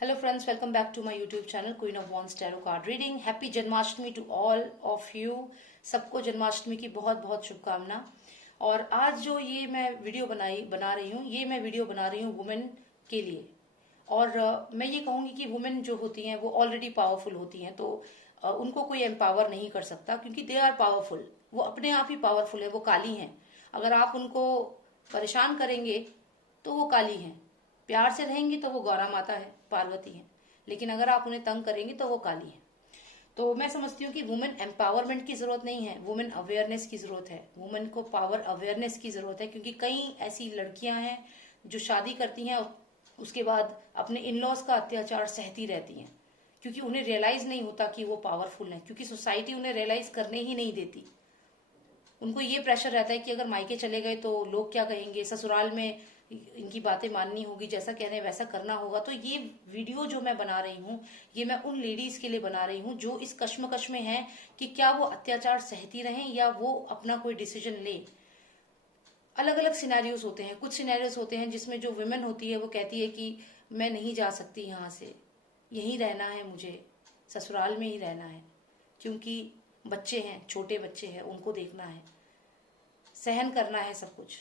Hello friends, welcome back to my YouTube channel Queen of Wands Tarot Card Reading. Happy Janमाष्टमी to all of you. सबको जन्माष्टमी की बहुत बहुत शुभकामना। और आज जो ये मैं वीडियो बना रही हूँ, ये मैं वीडियो बना रही हूँ वुमेन के लिए। और मैं ये कहूँगी कि वुमेन जो होती हैं वो ऑलरेडी पावरफुल होती हैं, तो उनको कोई एम्पावर नहीं कर सकता क्योंकि दे आर पावरफुल। वो अपने आप ही पावरफुल है, वो काली हैं। अगर आप उनको परेशान करेंगे तो वो काली हैं, प्यार से रहेंगी तो वो गौरा माता है, पार्वती है, लेकिन अगर आप उन्हें तंग करेंगे तो वो काली है। तो मैं समझती हूँ कि वुमेन एम्पावरमेंट की जरूरत नहीं है, वुमेन अवेयरनेस की जरूरत है। वुमेन को पावर अवेयरनेस की जरूरत है क्योंकि कई ऐसी लड़कियां हैं जो शादी करती हैं और उसके बाद अपने इन लॉज का अत्याचार सहती रहती हैं क्योंकि उन्हें रियलाइज नहीं होता कि वो पावरफुल हैं, क्योंकि सोसाइटी उन्हें रियलाइज करने ही नहीं देती। उनको ये प्रेशर रहता है कि अगर मायके चले गए तो लोग क्या कहेंगे, ससुराल में इनकी बातें माननी होगी, जैसा कह रहे हैं वैसा करना होगा। तो ये वीडियो जो मैं बना रही हूँ ये मैं उन लेडीज के लिए बना रही हूँ जो इस कश्मकश में हैं कि क्या वो अत्याचार सहती रहें या वो अपना कोई डिसीजन ले। अलग अलग सिनेरियोज होते हैं। कुछ सिनेरियोज होते हैं जिसमें जो वुमेन होती है वो कहती है कि मैं नहीं जा सकती यहाँ से, यहीं रहना है, मुझे ससुराल में ही रहना है क्योंकि बच्चे हैं, छोटे बच्चे हैं, उनको देखना है, सहन करना है सब कुछ।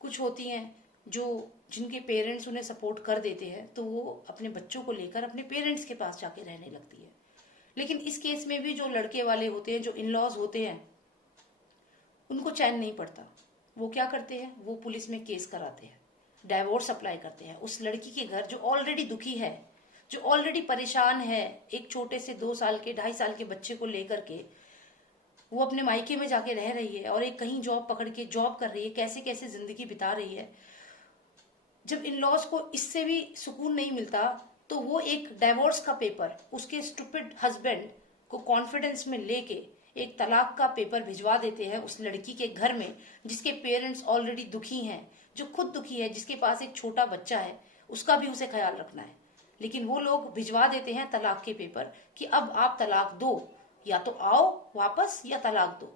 कुछ होती हैं जो जिनके पेरेंट्स उन्हें सपोर्ट कर देते हैं तो वो अपने बच्चों को लेकर अपने पेरेंट्स के पास जाके रहने लगती है। लेकिन इस केस में भी जो लड़के वाले होते हैं, जो इन लॉज होते हैं, उनको चैन नहीं पड़ता। वो क्या करते हैं, वो पुलिस में केस कराते हैं, डाइवोर्स अप्लाई करते हैं। उस लड़की के घर जो ऑलरेडी दुखी है, जो ऑलरेडी परेशान है, एक छोटे से 2 साल के 2.5 साल के बच्चे को लेकर के वो अपने मायके में जाके रह रही है और एक कहीं जॉब पकड़ के जॉब कर रही है, कैसे कैसे जिंदगी बिता रही है। जब इन लॉज को इससे भी सुकून नहीं मिलता तो वो एक डाइवोर्स का पेपर उसके स्टूपिड हस्बैंड को कॉन्फिडेंस में लेके एक तलाक का पेपर भिजवा देते हैं उस लड़की के घर में, जिसके पेरेंट्स ऑलरेडी दुखी हैं, जो खुद दुखी है, जिसके पास एक छोटा बच्चा है, उसका भी उसे ख्याल रखना है। लेकिन वो लोग भिजवा देते हैं तलाक के पेपर कि अब आप तलाक दो, या तो आओ वापस या तलाक दो।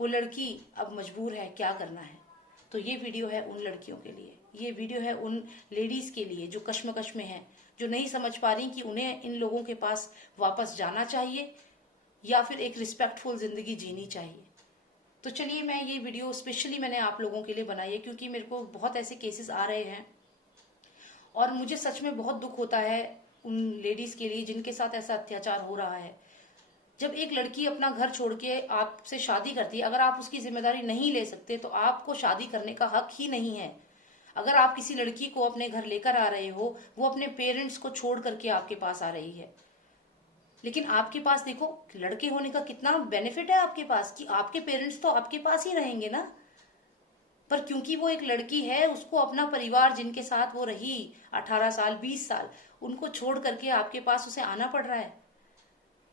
वो लड़की अब मजबूर है, क्या करना है। तो ये वीडियो है उन लड़कियों के लिए, ये वीडियो है उन लेडीज के लिए जो कश्मकश में हैं, जो नहीं समझ पा रही कि उन्हें इन लोगों के पास वापस जाना चाहिए या फिर एक रिस्पेक्टफुल जिंदगी जीनी चाहिए। तो चलिए, मैं ये वीडियो स्पेशली मैंने आप लोगों के लिए बनाई है क्योंकि मेरे को बहुत ऐसे केसेस आ रहे हैं और मुझे सच में बहुत दुख होता है उन लेडीज के लिए जिनके साथ ऐसा अत्याचार हो रहा है। जब एक लड़की अपना घर छोड़ के आपसे शादी करती है, अगर आप उसकी जिम्मेदारी नहीं ले सकते तो आपको शादी करने का हक ही नहीं है। अगर आप किसी लड़की को अपने घर लेकर आ रहे हो, वो अपने पेरेंट्स को छोड़ करके आपके पास आ रही है, लेकिन आपके पास देखो लड़के होने का कितना बेनिफिट है आपके पास कि आपके पेरेंट्स तो आपके पास ही रहेंगे ना। पर क्योंकि वो एक लड़की है, उसको अपना परिवार जिनके साथ वो रही 18 साल 20 साल, उनको छोड़ करके आपके पास उसे आना पड़ रहा है।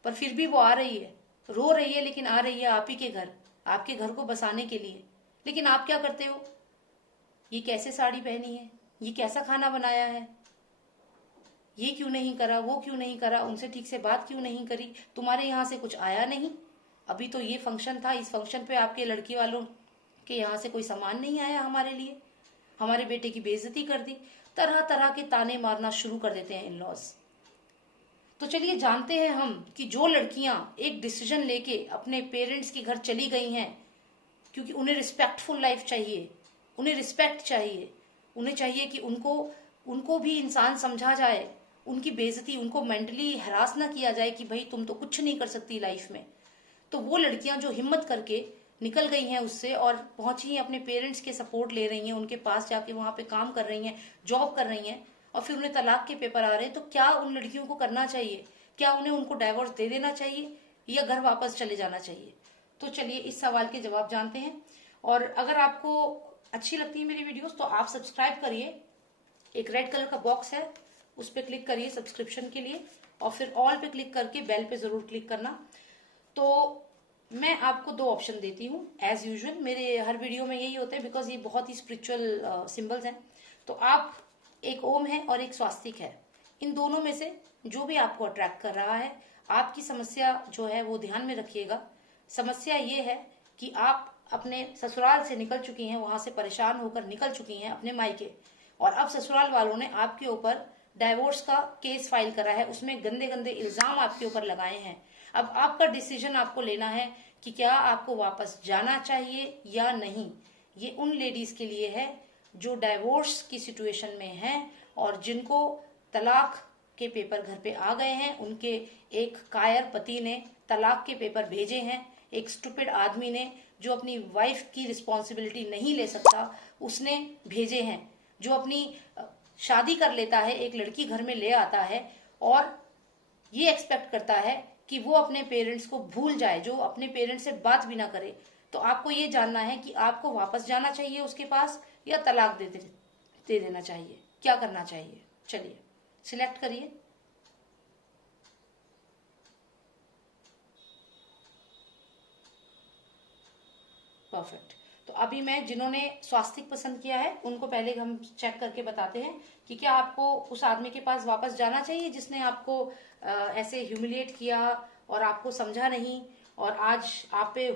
पर फिर भी वो आ रही है, रो रही है, लेकिन आ रही है आप ही के घर, आपके घर को बसाने के लिए। लेकिन आप क्या करते हो, ये कैसे साड़ी पहनी है, ये कैसा खाना बनाया है, ये क्यों नहीं करा, वो क्यों नहीं करा, उनसे ठीक से बात क्यों नहीं करी, तुम्हारे यहाँ से कुछ आया नहीं, अभी तो ये फंक्शन था, इस फंक्शन पे आपके लड़की वालों के यहाँ से कोई सामान नहीं आया हमारे लिए, हमारे बेटे की बेइज्जती कर दी। तरह तरह के ताने मारना शुरू कर देते हैं इन लॉज। तो चलिए जानते हैं हम कि जो लड़कियां एक डिसीजन लेके अपने पेरेंट्स के घर चली गई हैं क्योंकि उन्हें रिस्पेक्टफुल लाइफ चाहिए, उन्हें रिस्पेक्ट चाहिए, उन्हें चाहिए कि उनको उनको भी इंसान समझा जाए, उनकी बेइज्जती, उनको मेंटली हरास ना किया जाए कि भाई तुम तो कुछ नहीं कर सकती लाइफ में। तो वो लड़कियां जो हिम्मत करके निकल गई हैं उससे और पहुंची हैं, अपने पेरेंट्स के सपोर्ट ले रही हैं, उनके पास जाके वहां पे काम कर रही हैं, जॉब कर रही हैं, और फिर उन्हें तलाक के पेपर आ रहे हैं, तो क्या उन लड़कियों को करना चाहिए? क्या उन्हें उनको डाइवोर्स दे देना चाहिए या घर वापस चले जाना चाहिए? तो चलिए इस सवाल के जवाब जानते हैं। और अगर आपको अच्छी लगती है मेरी वीडियोस तो आप सब्सक्राइब करिए, एक रेड कलर का बॉक्स है उस पर क्लिक करिए सब्सक्रिप्शन के लिए, और फिर ऑल पे क्लिक करके बेल पे जरूर क्लिक करना। तो मैं आपको 2 ऑप्शन देती हूँ एज यूजुअल, मेरे हर वीडियो में यही होता है बिकॉज ये बहुत ही स्पिरिचुअल सिंबल्स हैं। तो आप, एक ओम है और एक स्वास्तिक है, इन दोनों में से जो भी आपको अट्रैक्ट कर रहा है, आपकी समस्या जो है वो ध्यान में रखिएगा। समस्या ये है कि आप अपने ससुराल से निकल चुकी हैं, वहां से परेशान होकर निकल चुकी हैं अपने मायके, और अब ससुराल वालों ने आपके ऊपर डाइवोर्स का केस फाइल करा है, उसमें गंदे गंदे इल्जाम आपके ऊपर लगाए हैं। अब आपका डिसीजन आपको लेना है कि क्या आपको वापस जाना चाहिए या नहीं। ये उन लेडीज के लिए है जो डाइवोर्स की सिचुएशन में हैं और जिनको तलाक के पेपर घर पे आ गए हैं। उनके एक कायर पति ने तलाक के पेपर भेजे हैं, एक स्टूपिड आदमी ने जो अपनी वाइफ की रिस्पॉन्सिबिलिटी नहीं ले सकता उसने भेजे हैं, जो अपनी शादी कर लेता है, एक लड़की घर में ले आता है और ये एक्सपेक्ट करता है कि वो अपने पेरेंट्स को भूल जाए, जो अपने पेरेंट्स से बात भी ना करे। तो आपको ये जानना है कि आपको वापस जाना चाहिए उसके पास या तलाक दे देना चाहिए, क्या करना चाहिए। चलिए सिलेक्ट करिए। परफेक्ट। तो अभी मैं जिन्होंने स्वास्तिक पसंद किया है उनको पहले हम चेक करके बताते हैं कि क्या आपको उस आदमी के पास वापस जाना चाहिए जिसने आपको ऐसे ह्यूमिलिएट किया और आपको समझा नहीं और आज आप पे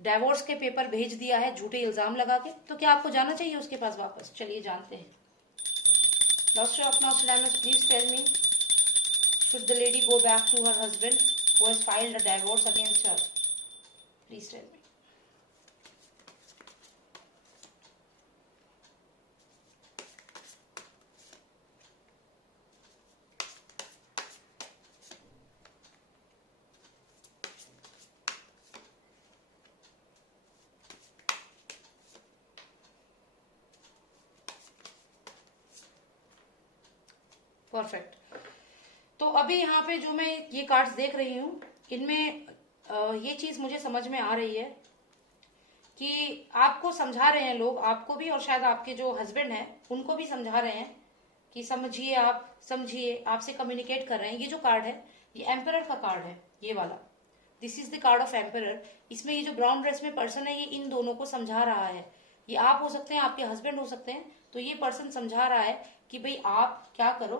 डाइवोर्स के पेपर भेज दिया है झूठे इल्जाम लगा के। तो क्या आपको जाना चाहिए उसके पास वापस? चलिए जानते हैं। Lost of Nostradamus, please tell me, should the lady go back to her husband who has filed a divorce against her? Please tell me. Perfect. तो अभी यहाँ पे जो मैं ये कार्ड्स देख रही हूँ इनमें ये चीज मुझे समझ में आ रही है कि आपको समझा रहे हैं लोग, आपको भी और शायद आपके जो हस्बैंड हैं उनको भी समझा रहे हैं कि समझिए, आप समझिए, आपसे कम्युनिकेट कर रहे हैं। ये जो कार्ड है ये एम्परर का कार्ड है, ये वाला, this is the card of emperor. इसमें ये जो ब्राउन ड्रेस में पर्सन है ये इन दोनों को समझा रहा है। ये आप हो सकते हैं, आपके हस्बैंड हो सकते हैं। तो ये पर्सन समझा रहा है कि भाई आप क्या करो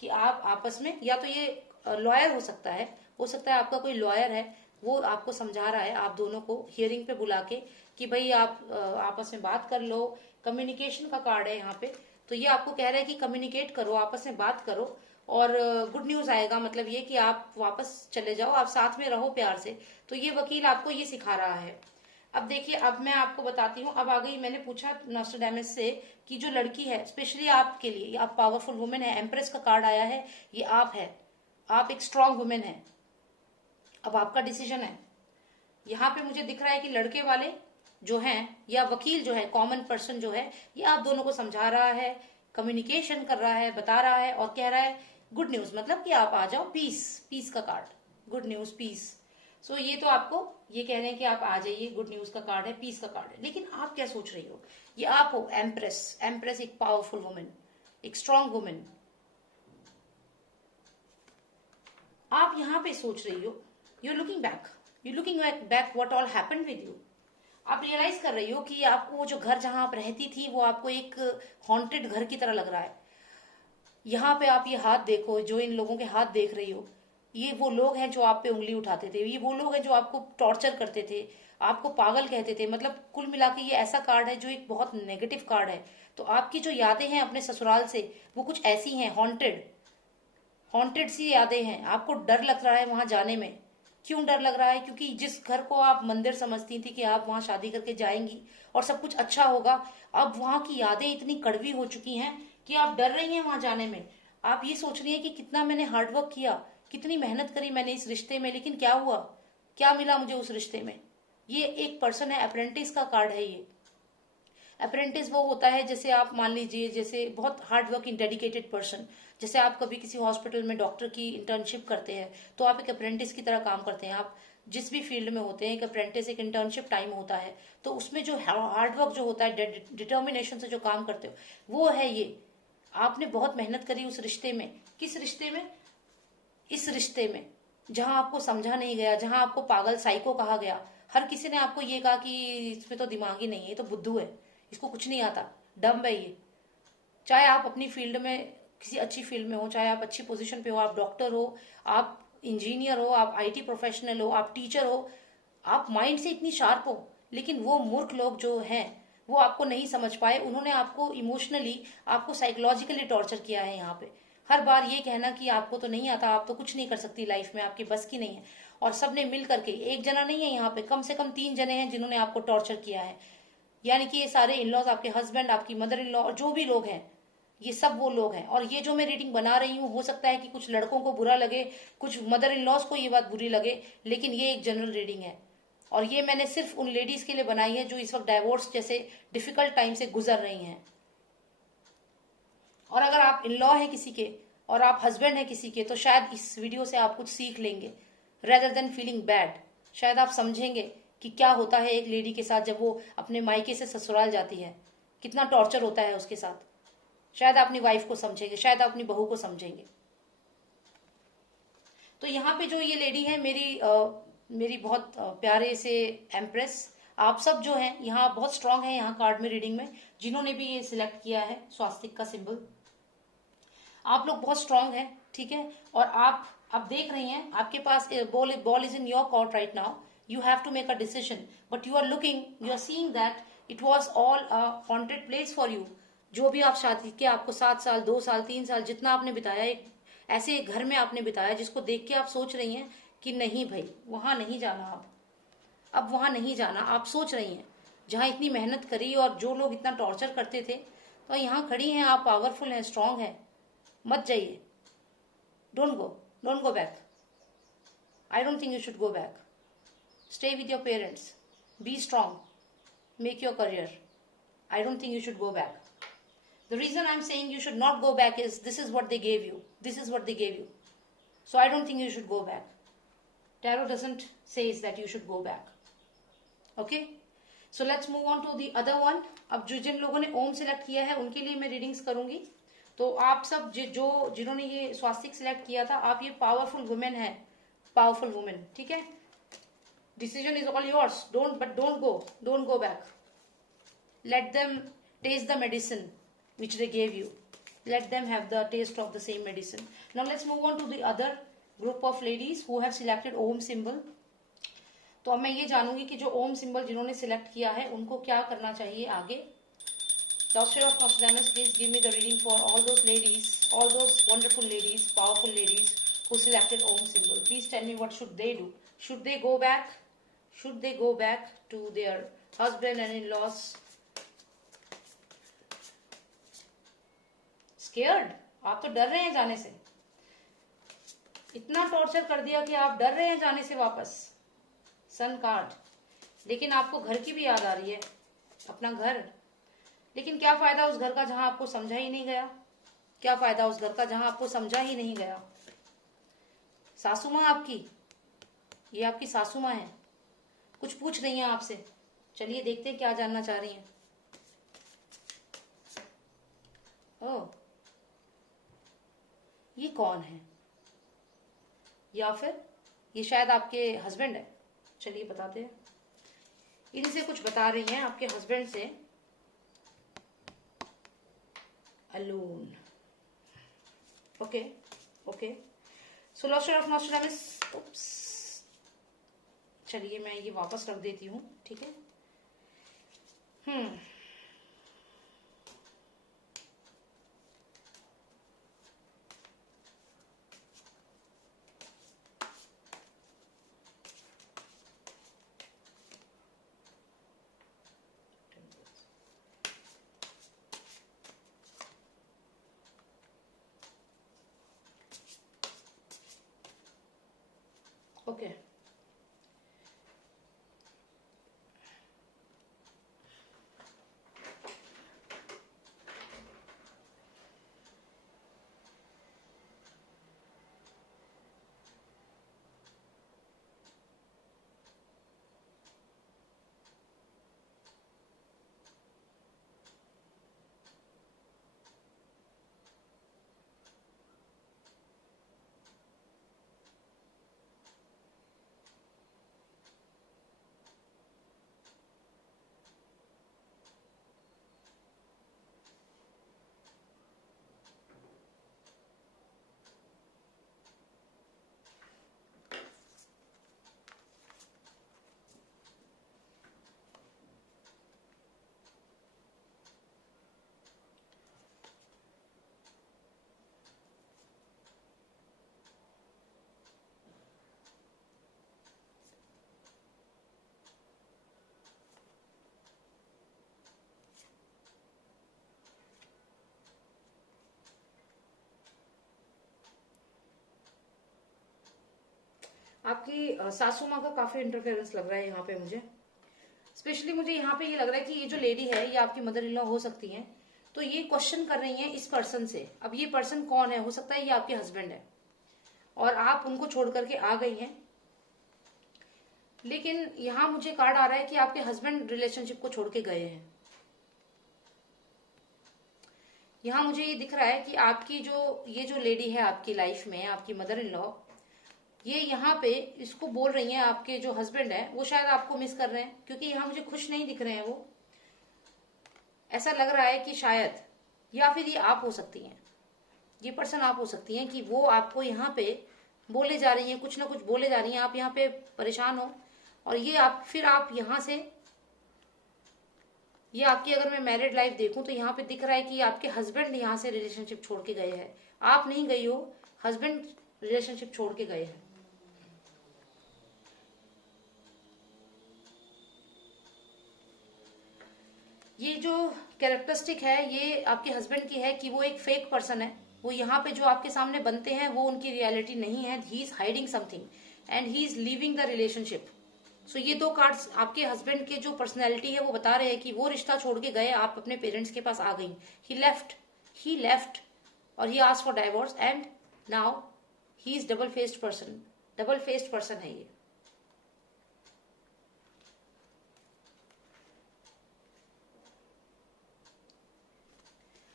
कि आप आपस में, या तो ये लॉयर हो सकता है आपका कोई लॉयर है, वो आपको समझा रहा है आप दोनों को हियरिंग पे बुला के कि भाई आप आपस में बात कर लो। कम्युनिकेशन का कार्ड है यहाँ पे, तो ये आपको कह रहा है कि कम्युनिकेट करो, आपस में बात करो और गुड न्यूज आएगा। मतलब ये कि आप वापस चले जाओ, आप साथ में रहो प्यार से। तो ये वकील आपको ये सिखा रहा है। अब देखिए, अब मैं आपको बताती हूँ। अब आ गई, मैंने पूछा नॉस्ट्रेडामस से कि जो लड़की है स्पेशली आपके लिए, आप पावरफुल वुमेन है, एम्प्रेस का कार्ड आया है, ये आप है, आप एक स्ट्रांग वुमेन है। अब आपका डिसीजन है। यहाँ पे मुझे दिख रहा है कि लड़के वाले जो हैं या वकील जो है, कॉमन पर्सन जो है, ये आप दोनों को समझा रहा है, कम्युनिकेशन कर रहा है, बता रहा है और कह रहा है गुड न्यूज, मतलब कि आप आ जाओ, पीस, पीस का कार्ड, गुड न्यूज, पीस। सो ये तो आपको ये कह रहे हैं कि आप आ जाइए, गुड न्यूज का कार्ड है, पीस का कार्ड है। लेकिन आप क्या सोच रही हो? ये आप हो एम्प्रेस, एम्प्रेस एक पावरफुल वुमेन, एक स्ट्रांग वुमेन। आप यहाँ पे सोच रही हो, you looking back, you looking back what all happened with you. आप रियलाइज कर रही हो कि आपको वो जो घर जहां आप रहती थी वो आपको एक हॉन्टेड घर की तरह लग रहा है। यहाँ पे आप ये हाथ देखो, जो इन लोगों के हाथ देख रही हो, ये वो लोग हैं जो आप पे उंगली उठाते थे, ये वो लोग हैं जो आपको टॉर्चर करते थे, आपको पागल कहते थे। मतलब कुल मिला के ये ऐसा कार्ड है जो एक बहुत नेगेटिव कार्ड है। तो आपकी जो यादें हैं अपने ससुराल से वो कुछ ऐसी हैं, हॉन्टेड, हॉन्टेड सी यादें हैं। आपको डर लग रहा है वहां जाने में। क्यों डर लग रहा है? क्योंकि जिस घर को आप मंदिर समझती थी कि आप वहां शादी करके जाएंगी और सब कुछ अच्छा होगा, अब वहां की यादें इतनी कड़वी हो चुकी हैं कि आप डर रही हैं वहां जाने में। आप ये सोच रही हैं कि कितना मैंने हार्डवर्क किया, कितनी मेहनत करी मैंने इस रिश्ते में, लेकिन क्या हुआ, क्या मिला मुझे उस रिश्ते में। ये एक पर्सन है, अप्रेंटिस का कार्ड है ये। अप्रेंटिस वो होता है जैसे आप मान लीजिए, जैसे बहुत हार्ड वर्किंग डेडिकेटेड पर्सन, जैसे आप कभी किसी हॉस्पिटल में डॉक्टर की इंटर्नशिप करते हैं तो आप एक अप्रेंटिस की तरह काम करते हैं। आप जिस भी फील्ड में होते हैं, एक अप्रेंटिस, एक इंटर्नशिप टाइम होता है, तो उसमें जो हार्ड वर्क जो होता है, डिटर्मिनेशन से जो काम करते हो, वो है ये। आपने बहुत मेहनत करी उस रिश्ते में। किस रिश्ते में? इस रिश्ते में जहां आपको समझा नहीं गया, जहां आपको पागल साइको कहा गया। हर किसी ने आपको ये कहा कि इसमें तो दिमाग ही नहीं है, ये तो बुद्धू है, इसको कुछ नहीं आता, डम्ब है ये। चाहे आप अपनी फील्ड में किसी अच्छी फील्ड में हो, चाहे आप अच्छी पोजीशन पे हो, आप डॉक्टर हो, आप इंजीनियर हो, आप आईटी प्रोफेशनल हो, आप टीचर हो, आप माइंड से इतनी शार्प हो, लेकिन वो मूर्ख लोग जो हैं वो आपको नहीं समझ पाए। उन्होंने आपको इमोशनली, आपको साइकोलॉजिकली टॉर्चर किया है यहाँ पे। हर बार ये कहना कि आपको तो नहीं आता, आप तो कुछ नहीं कर सकती लाइफ में, आपकी बस की नहीं है। और सबने मिल करके, एक जना नहीं है यहाँ पे, कम से कम 3 जने हैं जिन्होंने आपको टॉर्चर किया है। यानी कि ये सारे इन लॉज, आपके हस्बैंड, आपकी मदर इन लॉ, और जो भी लोग हैं, ये सब वो लोग हैं। और ये जो मैं रीडिंग बना रही हूँ, हो सकता है कि कुछ लड़कों को बुरा लगे, कुछ मदर इन लॉज को ये बात बुरी लगे, लेकिन ये एक जनरल रीडिंग है। और ये मैंने सिर्फ उन लेडीज के लिए बनाई है जो इस वक्त डाइवोर्स जैसे डिफिकल्ट टाइम से गुजर रही हैं। और अगर आप इन लॉ हैं किसी के और आप हस्बैंड हैं किसी के, तो शायद इस वीडियो से आप कुछ सीख लेंगे, रेदर देन फीलिंग बैड। शायद आप समझेंगे कि क्या होता है एक लेडी के साथ जब वो अपने मायके से ससुराल जाती है, कितना टॉर्चर होता है उसके साथ। शायद आप अपनी वाइफ को समझेंगे, शायद आप अपनी बहू को समझेंगे। तो यहाँ पे जो ये लेडी है, मेरी बहुत प्यारे से एम्प्रेस, आप सब जो हैं यहाँ बहुत स्ट्रांग है, यहाँ कार्ड में रीडिंग में जिन्होंने भी ये सिलेक्ट किया है स्वास्तिक का सिंबल, आप लोग बहुत स्ट्रांग हैं, ठीक है। और आप देख रही हैं, आपके पास ball is in your court right now, you have to make a decision, but you are seeing that it was all a haunted place for you. जो भी आप शादी के, आपको 7 साल, 2 साल, 3 साल जितना आपने बिताया, एक ऐसे घर में आपने बिताया जिसको देख के आप सोच रही हैं कि नहीं भाई वहां नहीं जाना, अब वहां नहीं जाना। आप सोच रही हैं जहां इतनी मेहनत करी और जो लोग इतना टॉर्चर करते थे, तो यहाँ खड़ी हैं आप, पावरफुल हैं, स्ट्रांग हैं, मत जाइए। Don't go, don't go back. I don't think you should go back. Stay with your parents, B strong, make your career. I don't think you should go back. The reason I'm saying you should not go back is this is what they gave you. This is what they gave you. So I don't think you should go back. Tarot doesn't say that you should go back. Okay? So let's move on to the other one. अब जिन लोगों ने ओम select किया है उनके लिए मैं readings करूंगी। तो आप सब जिन्होंने ये स्वास्तिक सिलेक्ट किया था, आप ये पावरफुल वुमेन है, पावरफुल वुमेन, ठीक है। Decision is all yours, don't go back. Let them taste the medicine which they gave you. Let them have the taste of the same medicine. Now let's move on to the other group of ladies who have selected Om symbol. तो अब मैं ये जानूंगी कि जो ओम symbol जिन्होंने select किया है उनको क्या करना चाहिए आगे। Doctor of Nostradamus, please give me the reading for all those ladies, all those wonderful ladies, powerful ladies who selected Om symbol. Please tell me what should they do. Should they go back? Should they go back to their husband and in-laws? Scared, आप तो डर रहे हैं जाने से, इतना torture कर दिया कि आप डर रहे हैं जाने से वापस। सन कार्ड, लेकिन आपको घर की भी याद आ रही है, अपना घर। लेकिन क्या फायदा उस घर का जहां आपको समझा ही नहीं गया, क्या फायदा उस घर का जहां आपको समझा ही नहीं गया। सासू माँ आपकी, ये आपकी सासू माँ है, कुछ पूछ रही हैं आपसे। चलिए देखते हैं क्या जानना चाह रही हैं। ओह, ये कौन है, या फिर ये शायद आपके हस्बैंड है। चलिए बताते हैं, इनसे कुछ बता रही हैं आपके हस्बैंड से। Alone, okay okay. So lost of Nostradamus, oops, चलिए मैं ये वापस रख देती हूँ, ठीक है। ओके, आपकी सासू माँ का काफी इंटरफेरेंस लग रहा है यहाँ पे मुझे। स्पेशली मुझे यहाँ पे ये लग रहा है कि ये जो लेडी है ये आपकी मदर इन लॉ हो सकती हैं। तो ये क्वेश्चन कर रही हैं इस पर्सन से। अब ये पर्सन कौन है? हो सकता है ये आपके हस्बैंड है और आप उनको छोड़ करके आ गई हैं। लेकिन यहाँ मुझे कार्ड आ रहा है कि आपके हस्बैंड रिलेशनशिप को छोड़ के गए हैं। यहाँ मुझे ये दिख रहा है कि आपकी ये जो लेडी है आपकी लाइफ में, आपकी मदर इन लॉ, ये यहाँ पे इसको बोल रही हैं आपके जो हस्बैंड है वो शायद आपको मिस कर रहे हैं, क्योंकि यहाँ मुझे खुश नहीं दिख रहे हैं वो। ऐसा लग रहा है कि शायद, या फिर ये आप हो सकती हैं, ये पर्सन आप हो सकती हैं कि वो आपको यहाँ पे बोले जा रही हैं, कुछ ना कुछ बोले जा रही हैं, आप यहाँ पे परेशान हो और ये आप यहाँ से, ये आपकी अगर मैं मैरिड लाइफ देखूं तो यहाँ पे दिख रहा है कि आपके हस्बैंड यहाँ से रिलेशनशिप छोड़ के गए हैं। आप नहीं गई हो, हस्बैंड रिलेशनशिप छोड़ के गए हैं। ये जो कैरेक्टरिस्टिक है ये आपके हस्बैंड की है कि वो एक फेक पर्सन है। वो यहाँ पे जो आपके सामने बनते हैं वो उनकी रियलिटी नहीं है। He is hiding something and he is leaving the relationship. So ये दो कार्ड्स आपके हस्बैंड के जो पर्सनैलिटी है वो बता रहे हैं कि वो रिश्ता छोड़ के गए, आप अपने पेरेंट्स के पास आ गई। ही लेफ्ट और he asked for divorce and now he is double faced person है ये।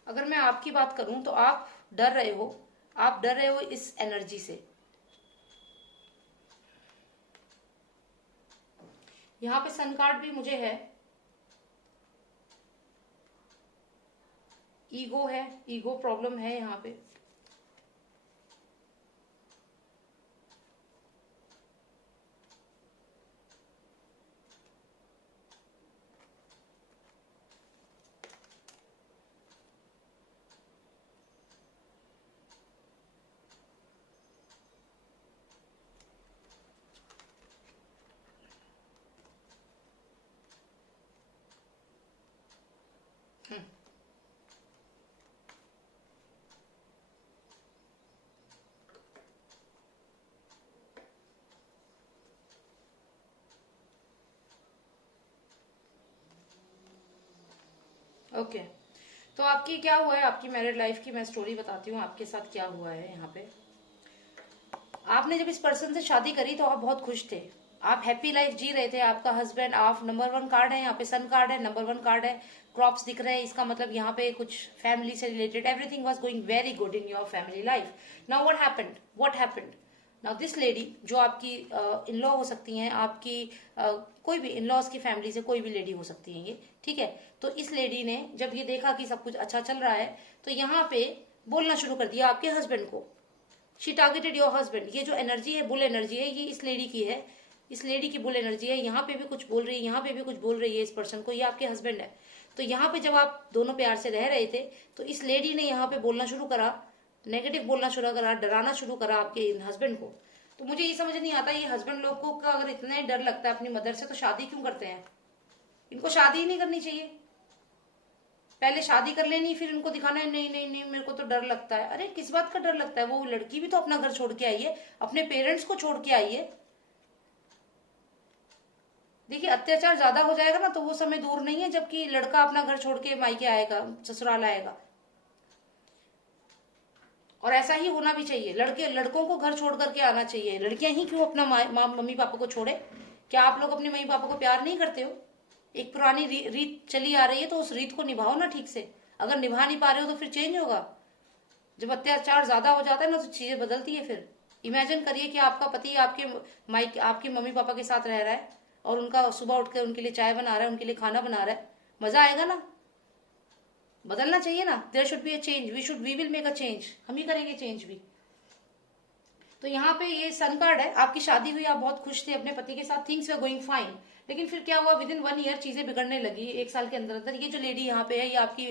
अगर मैं आपकी बात करूं तो आप डर रहे हो इस एनर्जी से। यहाँ पे सन कार्ड भी मुझे है, ईगो है, ईगो प्रॉब्लम है यहाँ पे। ओके तो आपकी क्या हुआ है, आपकी मैरिड लाइफ की मैं स्टोरी बताती हूँ आपके साथ क्या हुआ है। यहाँ पे आपने जब इस पर्सन से शादी करी तो आप बहुत खुश थे, आप हैप्पी लाइफ जी रहे थे। आपका हस्बैंड, आप नंबर 1 कार्ड है, यहाँ पे सन कार्ड है, नंबर 1 कार्ड है, क्रॉप्स दिख रहे हैं। इसका मतलब यहाँ पे कुछ फैमिली से related, everything was going very good in your family life. Now what happened now this lady, जो आपकी इन लॉ हो सकती हैं, आपकी कोई भी इन लॉज की फैमिली से कोई भी लेडी हो सकती है ये, ठीक है। तो इस लेडी ने जब ये देखा कि सब कुछ अच्छा चल रहा है तो यहाँ पे बोलना शुरू कर दिया आपके हस्बैंड को। She targeted your husband. ये जो एनर्जी है, बुल एनर्जी है, ये इस लेडी की है, इस लेडी की बुल एनर्जी है। यहाँ पे भी कुछ बोल रही है, यहाँ पे भी कुछ बोल रही है इस पर्सन को, ये आपके हस्बैंड है। तो यहाँ पे जब आप दोनों प्यार से रह रहे थे तो इस लेडी ने यहाँ पे बोलना शुरू करा, नेगेटिव बोलना शुरू करा, डराना शुरू करा आपके हस्बैंड को। तो मुझे ये समझ नहीं आता, ये हस्बैंड लोग को का अगर इतना ही डर लगता है अपनी मदर से तो शादी क्यों करते हैं? इनको शादी ही नहीं करनी चाहिए, पहले शादी कर लेनी, फिर इनको दिखाना है नहीं नहीं नहीं मेरे को तो डर लगता है। अरे किस बात का डर लगता है? वो लड़की भी तो अपना घर छोड़ के आई है, अपने पेरेंट्स को छोड़ के आई है। देखिए अत्याचार ज्यादा हो जाएगा ना तो वो समय दूर नहीं है जबकि लड़का अपना घर छोड़ के मायके आएगा, ससुराल आएगा। और ऐसा ही होना भी चाहिए, लड़कों को घर छोड़ करके आना चाहिए। लड़कियां ही क्यों अपना मम्मी पापा को छोड़े? क्या आप लोग अपने मम्मी पापा को प्यार नहीं करते हो? एक पुरानी रीत चली आ रही है तो उस रीत को निभाओ ना ठीक से। अगर निभा नहीं पा रहे हो तो फिर चेंज होगा। जब अत्याचार ज्यादा हो जाता है ना तो चीजें बदलती है। फिर इमेजिन करिए कि आपका पति आपके मम्मी पापा के साथ रह रहा है और उनका सुबह उठकर उनके लिए चाय बना रहा है, उनके लिए खाना बना रहा है, मजा आएगा ना? बदलना चाहिए ना। There should be a change, we will make a change, हम ही करेंगे चेंज भी। तो यहाँ पे ये सन कार्ड है, आपकी शादी हुई, आप बहुत खुश थे अपने पति के साथ, थिंग्स वर गोइंग फाइन। लेकिन फिर क्या हुआ, विद इन 1 ईयर चीजें बिगड़ने लगी। 1 साल के अंदर अंदर ये जो लेडी यहाँ पे है ये आपकी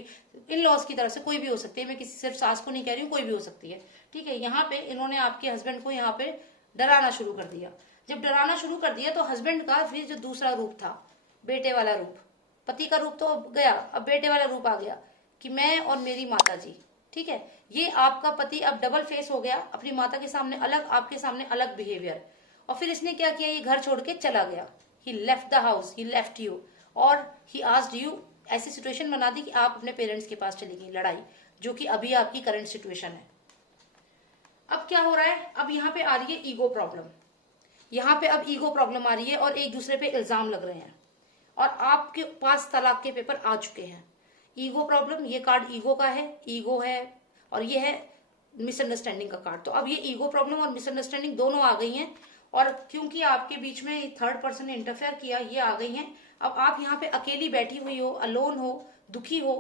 इन लॉज की तरफ से कोई भी हो सकती है, मैं किसी सिर्फ सास को नहीं कह रही हूँ, कोई भी हो सकती है, ठीक है। यहाँ पे इन्होंने आपके हस्बैंड को यहाँ पे डराना शुरू कर दिया। जब डराना शुरू कर दिया तो हस्बैंड का फिर जो दूसरा रूप था, बेटे वाला रूप, पति का रूप तो गया, अब बेटे वाला रूप आ गया कि मैं और मेरी माता जी, ठीक है। ये आपका पति अब डबल फेस हो गया, अपनी माता के सामने अलग, आपके सामने अलग बिहेवियर। और फिर इसने क्या किया, ये घर छोड़ के चला गया, he left the house, he left you, और ही आस्क्ड यू, ऐसी सिचुएशन बना दी कि आप अपने पेरेंट्स के पास चली गई, लड़ाई, जो कि अभी आपकी करंट सिचुएशन है। अब क्या हो रहा है, अब यहाँ पे आ रही है ईगो प्रॉब्लम, यहाँ पे अब ईगो प्रॉब्लम आ रही है और एक दूसरे पे इल्जाम लग रहे हैं, और आपके पास तलाक के पेपर आ चुके हैं। ईगो प्रॉब्लम, ये कार्ड ईगो का है, ईगो है, और ये है मिसअंडरस्टैंडिंग का कार्ड। तो अब ये ईगो प्रॉब्लम और मिसअंडरस्टैंडिंग दोनों आ गई हैं, और क्योंकि आपके बीच में थर्ड पर्सन ने इंटरफेयर किया, ये आ गई हैं। अब आप यहाँ पे अकेली बैठी हुई हो, अलोन हो, दुखी हो,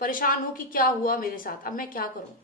परेशान हो कि क्या हुआ मेरे साथ, अब मैं क्या करूं।